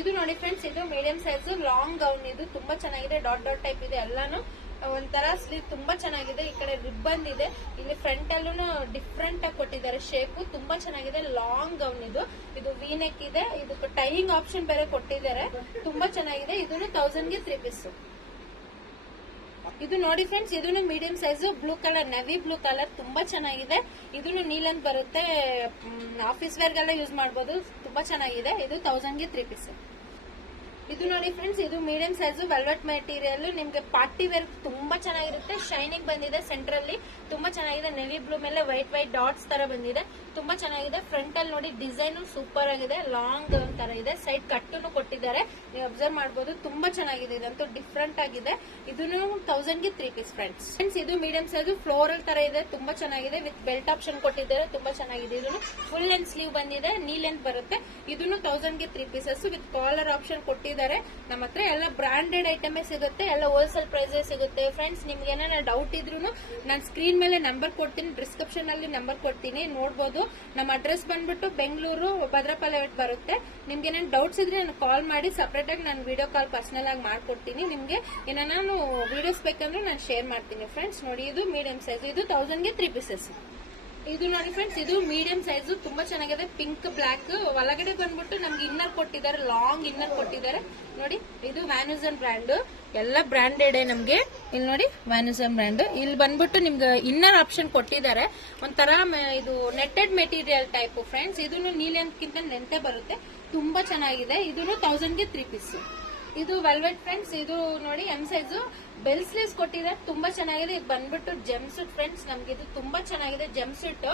ಇದು ನೋಡಿ ಫ್ರೆಂಡ್ಸ್, ಇದು ಮೀಡಿಯಂ ಸೈಜ್ ಲಾಂಗ್ ಗೌನ್. ಇದು ತುಂಬಾ ಚೆನ್ನಾಗಿದೆ, ಡಾಟ್ ಡಾಟ್ ಟೈಪ್ ಇದೆ ಎಲ್ಲಾನು. ಒಂಥರ ಸ್ಲೀವ್ ತುಂಬಾ ಚೆನ್ನಾಗಿದೆ. ಈ ಕಡೆ ರಿಬ್ಬನ್ ಇದೆ, ಇಲ್ಲಿ ಫ್ರಂಟ್ ಅಲ್ಲೂ ಡಿಫ್ರೆಂಟ್ ಆಗಿ ಕೊಟ್ಟಿದ್ದಾರೆ ಶೇಪ್, ತುಂಬಾ ಚೆನ್ನಾಗಿದೆ. ಲಾಂಗ್ ಗೌನ್ ಇದು ವಿ ನೆಕ್ ಇದೆ. ಇದಕ್ಕೆ ಟೈಯಿಂಗ್ ಆಪ್ಷನ್ ಬೇರೆ ಕೊಟ್ಟಿದ್ದಾರೆ, ತುಂಬಾ ಚೆನ್ನಾಗಿದೆ. ಇದನ್ನು 1000 ಗೆ 3 ಪೀಸ್. ಇದು ನೋಡಿ ಫ್ರೆಂಡ್ಸ್, ಇದನ್ನು medium size, blue colour, navy blue colour, ತುಂಬಾ ಚೆನ್ನಾಗಿದೆ. ಇದನ್ನು ನೀಲಂತ್ ಬರುತ್ತೆ, ಆಫೀಸ್ ವೇರ್ಗೆಲ್ಲ ಯೂಸ್ ಮಾಡಬಹುದು, ತುಂಬಾ ಚೆನ್ನಾಗಿದೆ. ಇದು 1000 ಗೆ 3 ಪೀಸ್. ಇದು ನೋಡಿ ಫ್ರೆಂಡ್ಸ್, ಇದು ಮೀಡಿಯಂ ಸೈಜ್ ವೆಲ್ವೆಟ್ ಮೆಟೀರಿಯಲ್. ನಿಮ್ಗೆ ಪಾರ್ಟಿ ವೇರ್ ತುಂಬಾ ಚೆನ್ನಾಗಿರುತ್ತೆ. ಶೈನಿಂಗ್ ಬಂದಿದೆ ಸೆಂಟ್ರಲ್ಲಿ, ತುಂಬಾ ಚೆನ್ನಾಗಿದೆ. ನೆವಿ ಬ್ಲೂ ಮೇಲೆ ವೈಟ್ ಡಾಟ್ಸ್ ತರ ಬಂದಿದೆ, ತುಂಬಾ ಚೆನ್ನಾಗಿದೆ. ಫ್ರಂಟ್ ಅಲ್ಲಿ ನೋಡಿ ಡಿಸೈನ್ ಸೂಪರ್ ಆಗಿದೆ, ಲಾಂಗ್ ತರ ಇದೆ. ಸೈಡ್ ಕಟ್ಟನ್ನು ಕೊಟ್ಟಿದ್ದಾರೆ, ನೀವು ಅಬ್ಸರ್ವ್ ಮಾಡಬಹುದು, ತುಂಬಾ ಚೆನ್ನಾಗಿದೆ. ಇದಂತೂ ಡಿಫ್ರೆಂಟ್ ಆಗಿದೆ. ಇದನ್ನು 1000 ಗೆ 3 ಪೀಸ್ ಫ್ರೆಂಡ್ಸ್. ಇದು ಮೀಡಿಯಂ ಸೈಜ್ ಫ್ಲೋರಲ್ ತರ ಇದೆ, ತುಂಬಾ ಚೆನ್ನಾಗಿದೆ. ವಿತ್ ಬೆಲ್ಟ್ ಆಪ್ಷನ್ ಕೊಟ್ಟಿದ್ದಾರೆ, ತುಂಬಾ ಚೆನ್ನಾಗಿದೆ. ಇದನ್ನು ಫುಲ್ ಲೆಂತ್ ಸ್ಲೀವ್ ಬಂದಿದೆ, ನೀ ಲೆಂತ್ ಬರುತ್ತೆ. ಇದನ್ನು 1000 ಗೆ 3 ಪೀಸಸ್ ವಿತ್ ಕಾಲರ್ ಆಪ್ಷನ್ ಕೊಟ್ಟಿದ್ದಾರೆ. ನಮ್ಮ ಹತ್ರ ಎಲ್ಲ ಬ್ರಾಂಡೆಡ್ ಐಟಮ್ ಸಿಗುತ್ತೆ, ಎಲ್ಲ ಹೋಲ್ಸೇಲ್ ಪ್ರೈಸ್ ಸಿಗುತ್ತೆ ಫ್ರೆಂಡ್ಸ್. ನಿಮ್ಗೆ ಏನಾರ ಡೌಟ್ ಇದ್ರು ನಾನು ಸ್ಕ್ರೀನ್ ಮೇಲೆ ನಂಬರ್ ಕೊಡ್ತೀನಿ, ಡಿಸ್ಕ್ರಿಪ್ಷನ್ ಅಲ್ಲಿ ನಂಬರ್ ಕೊಡ್ತೀನಿ, ನೋಡಬಹುದು. ನಮ್ಮ ಅಡ್ರೆಸ್ ಬಂದ್ಬಿಟ್ಟು ಬೆಂಗಳೂರು ಭದ್ರಪಾಲೆ ಬರುತ್ತೆ. ನಿಮ್ಗೆ ಏನೇನು ಡೌಟ್ಸ್ ಇದ್ರೆ ನಾನು ಕಾಲ್ ಮಾಡಿ ಸಪರೇಟ್ ಆಗಿ ನಾನು ವಿಡಿಯೋ ಕಾಲ್ ಪರ್ಸನಲ್ ಆಗಿ ಮಾಡ್ಕೊಡ್ತೀನಿ. ನಿಮ್ಗೆ ಏನಾನು ವಿಡಿಯೋಸ್ ಬೇಕಂದ್ರೆ ನಾನು ಶೇರ್ ಮಾಡ್ತೀನಿ ಫ್ರೆಂಡ್ಸ್. ನೋಡಿ, ಇದು ಮೀಡಿಯಂ ಸೈಜ್, ಇದು 1000 ಗೆ 3 ಪೀಸಸ್. ಇದು ನೋಡಿ ಫ್ರೆಂಡ್ಸ್, ಇದು ಮೀಡಿಯಂ ಸೈಜ್, ತುಂಬಾ ಚೆನ್ನಾಗಿದೆ. ಪಿಂಕ್ ಬ್ಲಾಕ್, ಒಳಗಡೆ ಬಂದ್ಬಿಟ್ಟು ನಮ್ಗೆ ಇನ್ನರ್ ಕೊಟ್ಟಿದ್ದಾರೆ, ಲಾಂಗ್ ಇನ್ನರ್ ಕೊಟ್ಟಿದ್ದಾರೆ ನೋಡಿ. ಇದು ವ್ಯಾನ್ಯೂಸನ್ ಬ್ರ್ಯಾಂಡ್, ಎಲ್ಲ ಬ್ರಾಂಡೆಡ್ ನಮ್ಗೆ. ಇಲ್ಲಿ ನೋಡಿ ವ್ಯಾನ್ಯೂಸನ್ ಬ್ರ್ಯಾಂಡ್. ಇಲ್ಲಿ ಬಂದ್ಬಿಟ್ಟು ನಿಮ್ಗೆ ಇನ್ನರ್ ಆಪ್ಷನ್ ಕೊಟ್ಟಿದ್ದಾರೆ, ಒಂಥರ ಇದು ನೆಟ್ಟೆಡ್ ಮೆಟೀರಿಯಲ್ ಟೈಪ್ ಫ್ರೆಂಡ್ಸ್. ಇದನ್ನು ನೀಲೆಂತ್ಕಿಂತ ನೆಂತೆ ಬರುತ್ತೆ, ತುಂಬಾ ಚೆನ್ನಾಗಿದೆ. ಇದನ್ನು 1000 ಗೆ 3 ಪೀಸ್. ಇದು ವೆಲ್ವೆಟ್ ಫ್ರೆಂಡ್ಸ್, ಇದು ನೋಡಿ ಎಂ ಸೈಜ್ ಬೆಲ್ ಸ್ಲೀವ್ಸ್ ಕೊಟ್ಟಿದ್ದಾರೆ, ತುಂಬಾ ಚೆನ್ನಾಗಿದೆ. ಇದು ಬಂದ್ಬಿಟ್ಟು ಜೆಮ್ ಸೂಟ್ ಫ್ರೆಂಡ್ಸ್, ನಮ್ಗೆ ಇದು ತುಂಬಾ ಚೆನ್ನಾಗಿದೆ ಜೆಮ್ ಸೂಟ್.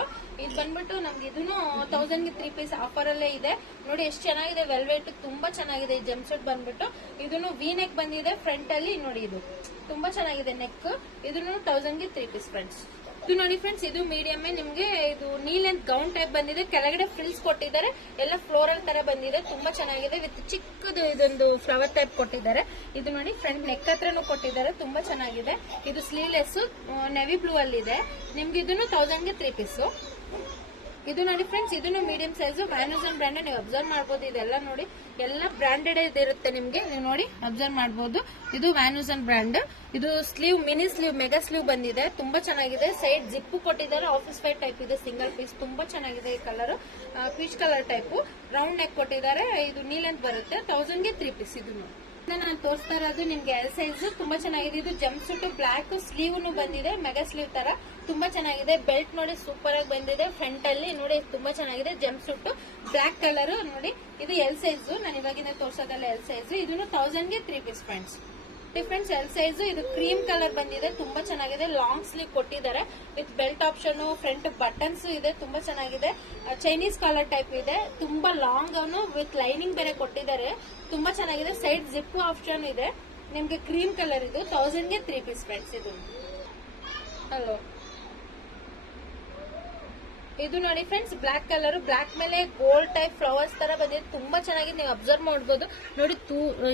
ಇದು ಬಂದ್ಬಿಟ್ಟು ನಮ್ಗೆ ಇದನ್ನು 1000 ಗೆ 3 ಪೀಸ್ ಆಫರ್ ಅಲ್ಲೇ ಇದೆ. ನೋಡಿ ಎಷ್ಟು ಚೆನ್ನಾಗಿದೆ ವೆಲ್ವೆಟ್, ತುಂಬಾ ಚೆನ್ನಾಗಿದೆ. ಜೆಮ್ ಸೂಟ್ ಬಂದ್ಬಿಟ್ಟು ಇದನ್ನು ವಿ ನೆಕ್ ಬಂದಿದೆ ಫ್ರಂಟ್ ಅಲ್ಲಿ, ನೋಡಿ ಇದು ತುಂಬಾ ಚೆನ್ನಾಗಿದೆ ನೆಕ್. ಇದನ್ನು 1000 ಗೆ 3 ಪೀಸ್ ಫ್ರೆಂಡ್ಸ್. ಇದು ನೋಡಿ ಫ್ರೆಂಡ್ಸ್, ಇದು ಮೀಡಿಯಂ ನಿಮ್ಗೆ ಇದು ನೀ ಲೆಂತ್ ಗೌನ್ ಟೈಪ್ ಬಂದಿದೆ, ಕೆಳಗಡೆ ಫ್ರಿಲ್ಸ್ ಕೊಟ್ಟಿದ್ದಾರೆ, ಎಲ್ಲ ಫ್ಲೋರಲ್ ತರ ಬಂದಿದೆ, ತುಂಬಾ ಚೆನ್ನಾಗಿದೆ. ವಿತ್ ಚಿಕ್ಕದು ಇದೊಂದು ಫ್ಲವರ್ ಟೈಪ್ ಕೊಟ್ಟಿದ್ದಾರೆ. ಇದು ನೋಡಿ ಫ್ರಂಟ್ ನೆಕ್ ಹತ್ರನೂ ಕೊಟ್ಟಿದ್ದಾರೆ, ತುಂಬಾ ಚೆನ್ನಾಗಿದೆ. ಇದು ಸ್ಲೀವ್ಲೆಸ್ ನೆವಿ ಬ್ಲೂ ಅಲ್ಲಿ ಇದೆ. ನಿಮ್ಗೆ ಇದನ್ನು 1000 ಗೆ 3 ಪೀಸ್. ಇದು ನೋಡಿ ಫ್ರೆಂಡ್ಸ್, ಇದನ್ನು ಮೀಡಿಯಂ ಸೈಜ್ ವ್ಯಾನುಸನ್ ಬ್ರ್ಯಾಂಡ್, ನೀವು ಅಬ್ಸರ್ವ್ ಮಾಡಬಹುದು. ಇದೆಲ್ಲ ನೋಡಿ ಎಲ್ಲ ಬ್ರಾಂಡೆಡ್ ಇರುತ್ತೆ ನಿಮ್ಗೆ, ನೀವು ನೋಡಿ ಅಬ್ಸರ್ವ್ ಮಾಡಬಹುದು. ಇದು ವ್ಯಾನುಸನ್ ಬ್ರ್ಯಾಂಡ್. ಇದು sleeve mini sleeve mega sleeve ಬಂದಿದೆ, ತುಂಬಾ ಚೆನ್ನಾಗಿದೆ. ಸೈಡ್ ಜಿಪ್ ಕೊಟ್ಟಿದ್ದಾರೆ, ಆಫೀಸ್ ವೇರ್ ಟೈಪ್ ಇದೆ, ಸಿಂಗಲ್ ಪೀಸ್, ತುಂಬಾ ಚೆನ್ನಾಗಿದೆ. ಈ colour peach colour type, round neck ಕೊಟ್ಟಿದ್ದಾರೆ. ಇದು ನೀ ಲೆಂತ್ ಬರುತ್ತೆ, 1000 ಗೆ 3 ಪೀಸ್. ಇದು ನಾನು ತೋರಿಸ್ತಾ ಇರೋದು ನಿಮ್ಗೆ ಎಲ್ ಸೈಜ್, ತುಂಬಾ ಚೆನ್ನಾಗಿದೆ. ಇದು ಜಂಪ್ ಸೂಟ್ ಬ್ಲಾಕ್ ಸ್ಲೀವ್ ಬಂದಿದೆ, ಮೆಗಾ ಸ್ಲೀವ್ ತರ, ತುಂಬಾ ಚೆನ್ನಾಗಿದೆ. ಬೆಲ್ಟ್ ನೋಡಿ ಸೂಪರ್ ಆಗಿ ಬಂದಿದೆ ಫ್ರಂಟ್ ಅಲ್ಲಿ, ನೋಡಿ ತುಂಬಾ ಚೆನ್ನಾಗಿದೆ. ಜಂಪ್ ಸೂಟ್ ಬ್ಲಾಕ್ ಕಲರ್ ನೋಡಿ. ಇದು ಎಲ್ ಸೈಜ್, ನಾನು ಇವಾಗಿನ ತೋರ್ಸೋದಲ್ಲ ಎಲ್ ಸೈಜ್. ಇದನ್ನು 1000 ಗೆ 3 piece friends. Difference L size, ಇದು ಕ್ರೀಮ್ ಕಲರ್ ಬಂದಿದೆ, ತುಂಬಾ ಚೆನ್ನಾಗಿದೆ. ಲಾಂಗ್ ಸ್ಲೀವ್ ಕೊಟ್ಟಿದ್ದಾರೆ with belt option, front buttons ಇದೆ, ತುಂಬಾ ಚೆನ್ನಾಗಿದೆ. ಚೈನೀಸ್ ಕಾಲರ್ ಟೈಪ್ ಇದೆ, ತುಂಬಾ ಲಾಂಗ್ ಅವನು ವಿತ್ ಲೈನಿಂಗ್ ಬೇರೆ ಕೊಟ್ಟಿದ್ದಾರೆ, ತುಂಬಾ ಚೆನ್ನಾಗಿದೆ. ಸೈಡ್ ಜಿಪ್ ಆಪ್ಷನ್ ಇದೆ ನಿಮ್ಗೆ. ಕ್ರೀಮ್ ಕಲರ್ ಇದು 1000 ಗೆ 3 ಪೀಸ್ ಫ್ರೆಂಡ್ಸ್. ಇದು ಹಲೋ, ಇದು ನೋಡಿ ಫ್ರೆಂಡ್ಸ್, ಬ್ಲಾಕ್ ಕಲರ್, ಬ್ಲಾಕ್ ಮೇಲೆ ಗೋಲ್ಡ್ ಟೈಪ್ ಫ್ಲವರ್ಸ್ ತರ ಬಂದಿದೆ, ತುಂಬಾ ಚೆನ್ನಾಗಿದೆ. ನೀವು ಅಬ್ಸರ್ವ್ ಮಾಡಬಹುದು ನೋಡಿ.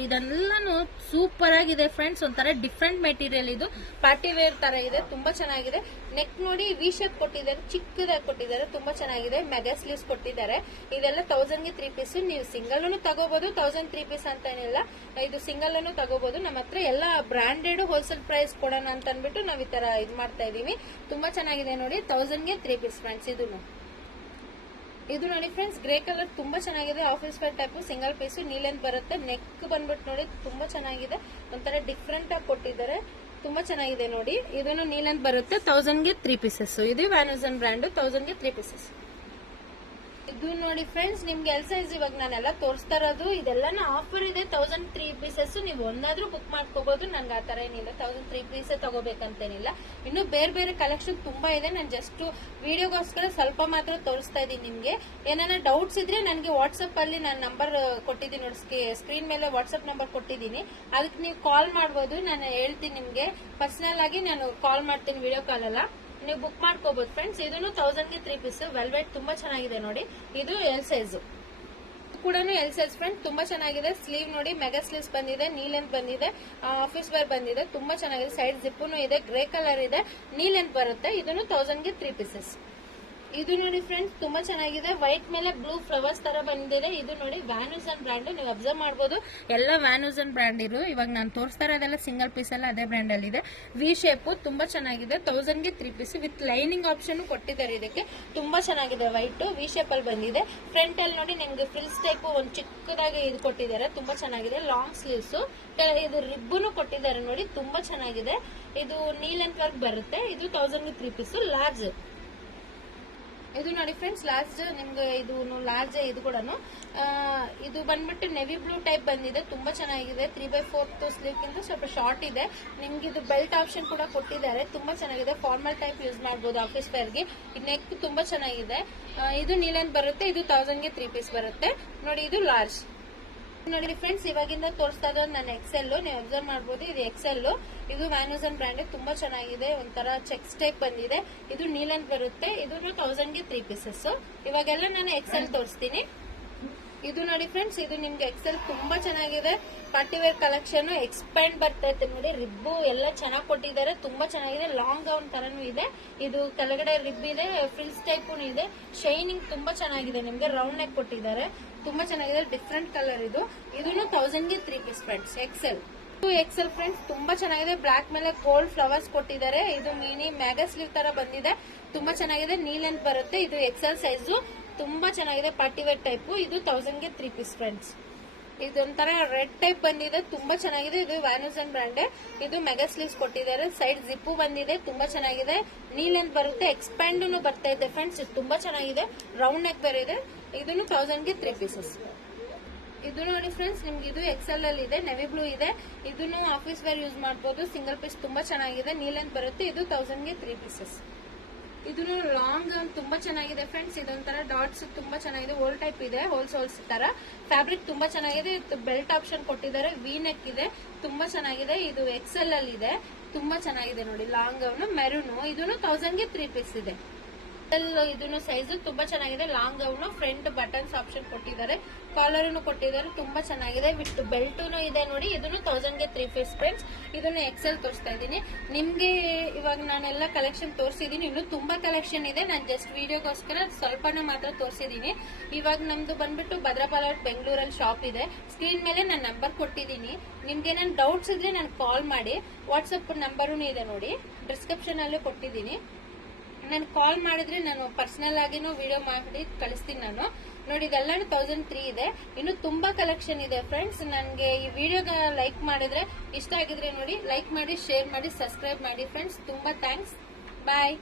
ಇದೆಲ್ಲಾನು ಸೂಪರ್ ಆಗಿದೆ ಫ್ರೆಂಡ್ಸ್, ಒಂಥರ ಡಿಫ್ರೆಂಟ್ ಮೆಟೀರಿಯಲ್. ಇದು ಪಾರ್ಟಿ ವೇರ್ ತರ ಇದೆ, ತುಂಬಾ ಚೆನ್ನಾಗಿದೆ. ನೆಕ್ ನೋಡಿ ವಿ ಶೇಪ್ ಕೊಟ್ಟಿದ್ದಾರೆ, ಚಿಕ್ಕದಾಗಿ ಕೊಟ್ಟಿದ್ದಾರೆ, ತುಂಬಾ ಚೆನ್ನಾಗಿದೆ. ಮೆಗಾ ಸ್ಲೀವ್ಸ್ ಕೊಟ್ಟಿದ್ದಾರೆ. ಇದೆಲ್ಲ 1000 ಗೆ 3 ಪೀಸ್. ನೀವು ಸಿಂಗಲ್ ತಗೋಬಹುದು, 1000 3 ಪೀಸ್ ಅಂತ ಏನಿಲ್ಲ. ಇದು ಸಿಂಗಲ್ ತಗೋಬಹುದು. ನಮ್ಮ ಹತ್ರ ಎಲ್ಲ ಬ್ರಾಂಡೆಡ್ ಹೋಲ್ಸೇಲ್ ಪ್ರೈಸ್ ಕೊಡೋಣ ಅಂತ ಅನ್ಬಿಟ್ಟು ನಾವ್ ಈ ತರ ಇದು ಮಾಡ್ತಾ ಇದೀವಿ. ತುಂಬಾ ಚೆನ್ನಾಗಿದೆ ನೋಡಿ, 1000 ಗೆ 3 ಪೀಸ್ ಫ್ರೆಂಡ್ಸ್. ಇದು ನೋಡಿ ಫ್ರೆಂಡ್ಸ್, ಗ್ರೇ ಕಲರ್, ತುಂಬಾ ಚೆನ್ನಾಗಿದೆ. Office wear type, single piece, knee length ಬರುತ್ತೆ. ನೆಕ್ ಬಂದ್ಬಿಟ್ಟು ನೋಡಿ ತುಂಬಾ ಚೆನ್ನಾಗಿದೆ, ಒಂಥರ ಡಿಫ್ರೆಂಟ್ ಆಗಿ ಕೊಟ್ಟಿದ್ದಾರೆ, ತುಂಬಾ ಚೆನ್ನಾಗಿದೆ ನೋಡಿ. ಇದನ್ನು ನೀ ಲೆಂತ್ ಬರುತ್ತೆ, 1000 ಗೆ 3 ಪೀಸಸ್. ಇದು ವ್ಯಾನುಸನ್ ಬ್ರ್ಯಾಂಡ್, 1000 ಗೆ 3 ಪೀಸಸ್. ಇದು ನೋಡಿ ಫ್ರೆಂಡ್ಸ್, ನಿಮ್ಗೆ ಎಲ್ ಸೈಜ್ ಇವಾಗ ನಾನೆಲ್ಲ ತೋರಿಸ್ತಾ ಇರೋದು ಇದೆಲ್ಲ ಆಫರ್ ಇದೆ. 1000 3 ಪೀಸಸ್ ನೀವು ಒಂದಾದ್ರೂ ಬುಕ್ ಮಾಡ್ಕೋಬಹುದು. ನನ್ಗೆ ಆತರ ಏನಿಲ್ಲ, 1000 3 ಪೀಸ್ ತಗೋಬೇಕಂತೇನಿಲ್ಲ. ಇನ್ನು ಬೇರೆ ಬೇರೆ ಕಲೆಕ್ಷನ್ ತುಂಬಾ ಇದೆ. ನಾನು ಜಸ್ಟ್ ವಿಡಿಯೋಗೋಸ್ಕರ ಸ್ವಲ್ಪ ಮಾತ್ರ ತೋರಿಸ್ತಾ ಇದೀನಿ. ನಿಮ್ಗೆ ಏನಾರ ಡೌಟ್ಸ್ ಇದ್ರೆ ನನಗೆ ವಾಟ್ಸ್ಆಪ್ ಅಲ್ಲಿ ನಾನು ನಂಬರ್ ಕೊಟ್ಟಿದ್ದೀನಿ ನೋಡಿ, ಸ್ಕ್ರೀನ್ ಮೇಲೆ ವಾಟ್ಸ್ಆಪ್ ನಂಬರ್ ಕೊಟ್ಟಿದ್ದೀನಿ, ಅದಕ್ಕೆ ನೀವು ಕಾಲ್ ಮಾಡಬಹುದು. ನಾನು ಹೇಳ್ತೀನಿ ನಿಮ್ಗೆ ಪರ್ಸನಲ್ ಆಗಿ, ನಾನು ಕಾಲ್ ಮಾಡ್ತೀನಿ ವಿಡಿಯೋ ಕಾಲ್ ಅಲ್ಲ, ನೀವು ಬುಕ್ ಮಾಡ್ಕೋಬಹುದು ಫ್ರೆಂಡ್ಸ್. ಇದನ್ನು 1000 ಗೆ 3 ಪೀಸ್. ವೆಲ್ವೆಟ್ ತುಂಬಾ ಚೆನ್ನಾಗಿದೆ ನೋಡಿ. ಇದು ಎಲ್ ಸೈಜ್ ಕೂಡ ಎಲ್ ಸೈಜ್ ಫ್ರೆಂಡ್, ತುಂಬಾ ಚೆನ್ನಾಗಿದೆ. ಸ್ಲೀವ್ ನೋಡಿ ಮೆಗಾ ಸ್ಲೀವ್ಸ್ ಬಂದಿದೆ, ನೀ ಲೆಂತ್ ಬಂದಿದೆ, ಆಫೀಸ್ ವೇರ್ ಬಂದಿದೆ, ತುಂಬಾ ಚೆನ್ನಾಗಿದೆ. ಸೈಡ್ ಜಿಪ್ಪುನು ಇದೆ, ಗ್ರೇ ಕಲರ್ ಇದೆ, ನೀ ಲೆಂತ್ ಬರುತ್ತೆ. ಇದನ್ನು 1000 ಗೆ 3 ಪೀಸಸ್. ಇದು ನೋಡಿ ಫ್ರೆಂಡ್ಸ್, ತುಂಬಾ ಚೆನ್ನಾಗಿದೆ. ವೈಟ್ ಮೇಲೆ ಬ್ಲೂ ಫ್ಲವರ್ಸ್ ತರ ಬಂದಿದೆ. ಇದು ನೋಡಿ ವ್ಯಾನುಸನ್ ಬ್ರ್ಯಾಂಡ್, ನೀವು ಅಬ್ಸರ್ವ್ ಮಾಡಬಹುದು. ಎಲ್ಲ ವ್ಯಾನುಸನ್ ಬ್ರ್ಯಾಂಡ್ ಇರು. ಇವಾಗ ನಾನು ತೋರಿಸ್ತಾ ಇರೋದೆಲ್ಲ ಸಿಂಗಲ್ ಪೀಸ್ ಎಲ್ಲ ಅದೇ ಬ್ರ್ಯಾಂಡ್ ಅಲ್ಲಿ ಇದೆ. ವಿ ಶೇಪ್ ತುಂಬಾ ಚೆನ್ನಾಗಿದೆ, 1000 ಗೆ 3 ಪೀಸ್ ವಿತ್ ಲೈನಿಂಗ್ ಆಪ್ಷನ್ ಕೊಟ್ಟಿದ್ದಾರೆ. ಇದಕ್ಕೆ ತುಂಬಾ ಚೆನ್ನಾಗಿದೆ. ವೈಟ್ ವಿ ಶೇಪ್ ಅಲ್ಲಿ ಬಂದಿದೆ. ಫ್ರಂಟ್ ಅಲ್ಲಿ ನೋಡಿ ನಿಮ್ಗೆ ಫ್ರಿಲ್ಸ್ ಟೈಪ್ ಒಂದು ಚಿಕ್ಕದಾಗಿ ಇದು ಕೊಟ್ಟಿದ್ದಾರೆ, ತುಂಬಾ ಚೆನ್ನಾಗಿದೆ. ಲಾಂಗ್ ಸ್ಲೀವ್ಸ್, ಇದು ರಿಬ್ಬನು ಕೊಟ್ಟಿದ್ದಾರೆ ನೋಡಿ, ತುಂಬಾ ಚೆನ್ನಾಗಿದೆ. ಇದು ನೀ ಲೆಂತ್ ವರ್ಕ್ ಬರುತ್ತೆ. ಇದು 1000 ಗೆ 3 ಪೀಸ್ ಲಾರ್ಜ್. ಇದು ನೋಡಿ ಫ್ರೆಂಡ್ಸ್, ಲಾರ್ಜ್ ನಿಮ್ಗೆ ಇದು ಲಾರ್ಜ್. ಇದು ಕೂಡ ಇದು ಬಂದ್ಬಿಟ್ಟು ನೆವಿ ಬ್ಲೂ ಟೈಪ್ ಬಂದಿದೆ, ತುಂಬಾ ಚೆನ್ನಾಗಿದೆ. 3/4 ಸ್ಲೀವ್ ಗಿಂತ ಸ್ವಲ್ಪ ಶಾರ್ಟ್ ಇದೆ. ನಿಮ್ಗೆ ಇದು ಬೆಲ್ಟ್ ಆಪ್ಷನ್ ಕೂಡ ಕೊಟ್ಟಿದ್ದಾರೆ, ತುಂಬಾ ಚೆನ್ನಾಗಿದೆ. ಫಾರ್ಮಲ್ ಟೈಪ್ ಯೂಸ್ ಮಾಡಬಹುದು ಆಫೀಸ್ ವೇರ್ಗೆ. ನೆಕ್ ತುಂಬಾ ಚೆನ್ನಾಗಿದೆ. ಇದು ನೀ ಲೆಂತ್ ಬರುತ್ತೆ. ಇದು 1000 ಗೆ 3 ಪೀಸ್ ಬರುತ್ತೆ ನೋಡಿ. ಇದು ಲಾರ್ಜ್ ನೋಡಿ ಫ್ರೆಂಡ್ಸ್, ಇವಾಗಿಂದ ತೋರಿಸ್ತಾ ಇರೋದು ನಾನು ಎಕ್ಸೆಲ್, ನೀವು ಅಬ್ಸರ್ವ್ ಮಾಡಬಹುದು. ಇದು ಎಕ್ಸೆಲ್, ಇದು ವ್ಯಾನುಸನ್ ಬ್ರ್ಯಾಂಡ್, ತುಂಬಾ ಚೆನ್ನಾಗಿದೆ. ಒಂಥರ ಚೆಕ್ಸ್ ಟೈಪ್ ಬಂದಿದೆ. ಇದು ನೀ ಲೆಂತ್ ಬರುತ್ತೆ. ಇದನ್ನು 1000 ಗೆ 3 ಪೀಸಸ್. ಇವಾಗೆಲ್ಲ ನಾನು ಎಕ್ಸೆಲ್ ತೋರಿಸ್ತೀನಿ. ಇದು ನೋಡಿ ಫ್ರೆಂಡ್ಸ್, ಇದು ನಿಮ್ಗೆ ಎಕ್ಸೆಲ್ ತುಂಬಾ ಚೆನ್ನಾಗಿದೆ. ಪಾರ್ಟಿ ವೇರ್ ಕಲೆಕ್ಷನ್ ಎಕ್ಸ್ಪ್ಯಾಂಡ್ ಬರ್ತಾ ಇದೆ ನೋಡಿ. ರಿಬ್ಬು ಎಲ್ಲ ಚೆನ್ನಾಗಿ ಕೊಟ್ಟಿದ್ದಾರೆ, ತುಂಬಾ ಚೆನ್ನಾಗಿದೆ. ಲಾಂಗ್ ಗೌನ್ ತರನು ಇದೆ. ಇದು ಕೆಳಗಡೆ ರಿಬ್ ಇದೆ, ಫ್ರಿಲ್ಸ್ ಟೈಪ್ ಇದೆ. ಶೈನಿಂಗ್ ತುಂಬಾ ಚೆನ್ನಾಗಿದೆ. ನಿಮ್ಗೆ ರೌಂಡ್ ನೆಕ್ ಕೊಟ್ಟಿದ್ದಾರೆ, ತುಂಬಾ ಚೆನ್ನಾಗಿದೆ. ಡಿಫ್ರೆಂಟ್ ಕಲರ್ ಇದು. ಇದನ್ನು 1000 ಗೆ 3 ಪೀಸ್ ಫ್ರೆಂಡ್ಸ್. ಎಕ್ಸೆಲ್ ಫ್ರೆಂಡ್ಸ್, ತುಂಬಾ ಚೆನ್ನಾಗಿದೆ. ಬ್ಲಾಕ್ ಮೇಲೆ ಗೋಲ್ಡ್ ಫ್ಲವರ್ಸ್ ಕೊಟ್ಟಿದ್ದಾರೆ. ಇದು ಮಿನಿ ಮ್ಯಾಗಾ ಸ್ಲೀವ್ ತರ ಬಂದಿದೆ, ತುಂಬಾ ಚೆನ್ನಾಗಿದೆ. ನೀ ಲೆಂತ್ ಬರುತ್ತೆ. ಇದು ಎಕ್ಸೆಲ್ ಸೈಜು, ತುಂಬಾ ಚೆನ್ನಾಗಿದೆ. Party wear type. ಇದು 1000 ಗೆ 3 ಪೀಸ್ ಫ್ರೆಂಡ್ಸ್. ಇದೊಂಥರ ರೆಡ್ ಟೈಪ್ ಬಂದಿದೆ, ತುಂಬಾ ಚೆನ್ನಾಗಿದೆ. ಇದು ವ್ಯಾನುಸನ್ ಬ್ರ್ಯಾಂಡ್. ಇದು ಮೆಗಾ ಸ್ಲೀವ್ಸ್ ಕೊಟ್ಟಿದ್ದಾರೆ. ಸೈಡ್ ಜಿಪ್ಪು ಬಂದಿದೆ, ತುಂಬಾ ಚೆನ್ನಾಗಿದೆ. ನೀ ಲೆಂತ್ ಬರುತ್ತೆ. ಎಕ್ಸ್ಪ್ಯಾಂಡ್ ಬರ್ತಾ ಇದೆ ಫ್ರೆಂಡ್ಸ್, ತುಂಬಾ ಚೆನ್ನಾಗಿದೆ. ರೌಂಡ್ ನೆಕ್ ಬೇರೆ ಇದೆ. ಇದನ್ನು 1000 ಗೆ 3 ಪೀಸಸ್. ಇದು ನೋಡಿ ಫ್ರೆಂಡ್ಸ್, ನಿಮ್ಗೆ ಇದು ಎಕ್ಸೆಲ್ ಅಲ್ಲಿ ಇದೆ, ನೆವಿ ಬ್ಲೂ ಇದೆ. ಇದನ್ನು ಆಫೀಸ್ ವೇರ್ ಯೂಸ್ ಮಾಡಬಹುದು. ಸಿಂಗಲ್ ಪೀಸ್ ತುಂಬಾ ಚೆನ್ನಾಗಿದೆ, ನೀಲ್ ಅಂತ ಬರುತ್ತೆ. ಇದು 1000 ಗೆ 3 ಪೀಸಸ್. ಇದನ್ನು ಲಾಂಗ್ ಗೌನ್ ತುಂಬಾ ಚೆನ್ನಾಗಿದೆ ಫ್ರೆಂಡ್ಸ್. ಇದೊಂಥರ ಡಾಟ್ಸ್ ತುಂಬಾ ಚೆನ್ನಾಗಿದೆ, ಹೋಲ್ ಟೈಪ್ ಇದೆ, ಹೋಲ್ಸ್ ತರ. ಫ್ಯಾಬ್ರಿಕ್ ತುಂಬಾ ಚೆನ್ನಾಗಿದೆ. ಬೆಲ್ಟ್ ಆಪ್ಷನ್ ಕೊಟ್ಟಿದ್ದಾರೆ, ವಿ ನೆಕ್ ಇದೆ, ತುಂಬಾ ಚೆನ್ನಾಗಿದೆ. ಇದು ಎಕ್ಸೆಲ್ ಅಲ್ಲಿ ಇದೆ, ತುಂಬಾ ಚೆನ್ನಾಗಿದೆ ನೋಡಿ. ಲಾಂಗ್ ಗೌನ್ ಮೆರೂನ್, ಇದನ್ನು 1000 ಗೆ 3 ಪೀಸ್ ಇದೆ. ಇದನ್ನು ಸೈಜ್ ತುಂಬಾ ಚೆನ್ನಾಗಿದೆ. Long gown, front buttons option ಕೊಟ್ಟಿದ್ದಾರೆ, ಕಾಲರ್ ಕೊಟ್ಟಿದ್ದಾರೆ, ತುಂಬಾ ಚೆನ್ನಾಗಿದೆ. ವಿತ್ ಬೆಲ್ಟ್ ಇದೆ ನೋಡಿ. ಇದನ್ನು 1000 ಗೆ 3 ಪೀಸ್ ಫ್ರೆಂಡ್ಸ್. ಇದನ್ನು ಎಕ್ಸೆಲ್ ತೋರಿಸ್ತಾ ಇದ್ದೀನಿ ನಿಮ್ಗೆ. ಇವಾಗ ನಾನೆಲ್ಲ ಕಲೆಕ್ಷನ್ ತೋರಿಸಿದೀನಿ, ಇನ್ನು ತುಂಬಾ ಕಲೆಕ್ಷನ್ ಇದೆ. ನಾನು ಜಸ್ಟ್ ವಿಡಿಯೋಗೋಸ್ಕರ ಸ್ವಲ್ಪನ ಮಾತ್ರ ತೋರಿಸಿದೀನಿ. ಇವಾಗ ನಮ್ದು ಬಂದ್ಬಿಟ್ಟು ಭದ್ರಪಾಲ ಬೆಂಗಳೂರಲ್ಲಿ ಶಾಪ್ ಇದೆ. ಸ್ಕ್ರೀನ್ ಮೇಲೆ ನಾನು ನಂಬರ್ ಕೊಟ್ಟಿದ್ದೀನಿ. ನಿಮ್ಗೆ ಏನಾದ್ರು ಡೌಟ್ಸ್ ಇದ್ರೆ ನಾನು ಕಾಲ್ ಮಾಡಿ. ವಾಟ್ಸ್ಆಪ್ ನಂಬರು ಇದೆ ನೋಡಿ, ಡಿಸ್ಕ್ರಿಪ್ಷನ್ ಅಲ್ಲೂ ಕೊಟ್ಟಿದ್ದೀನಿ. ನಾನು ಕಾಲ್ ಮಾಡಿದ್ರೆ ನಾನು ಪರ್ಸನಲ್ ಆಗಿನೂ ವಿಡಿಯೋ ಮಾಡಿ ಕಳಿಸ್ತೀನಿ ನಾನು. ನೋಡಿ ಇದೆಲ್ಲ 1003 ಇದೆ. ಇನ್ನು ತುಂಬಾ ಕಲೆಕ್ಷನ್ ಇದೆ ಫ್ರೆಂಡ್ಸ್. ನನಗೆ ಈ ವಿಡಿಯೋಗ ಲೈಕ್ ಮಾಡಿದ್ರೆ, ಇಷ್ಟ ಆಗಿದ್ರೆ ನೋಡಿ ಲೈಕ್ ಮಾಡಿ, ಶೇರ್ ಮಾಡಿ, ಸಬ್ಸ್ಕ್ರೈಬ್ ಮಾಡಿ ಫ್ರೆಂಡ್ಸ್. ತುಂಬಾ ಥ್ಯಾಂಕ್ಸ್. ಬಾಯ್.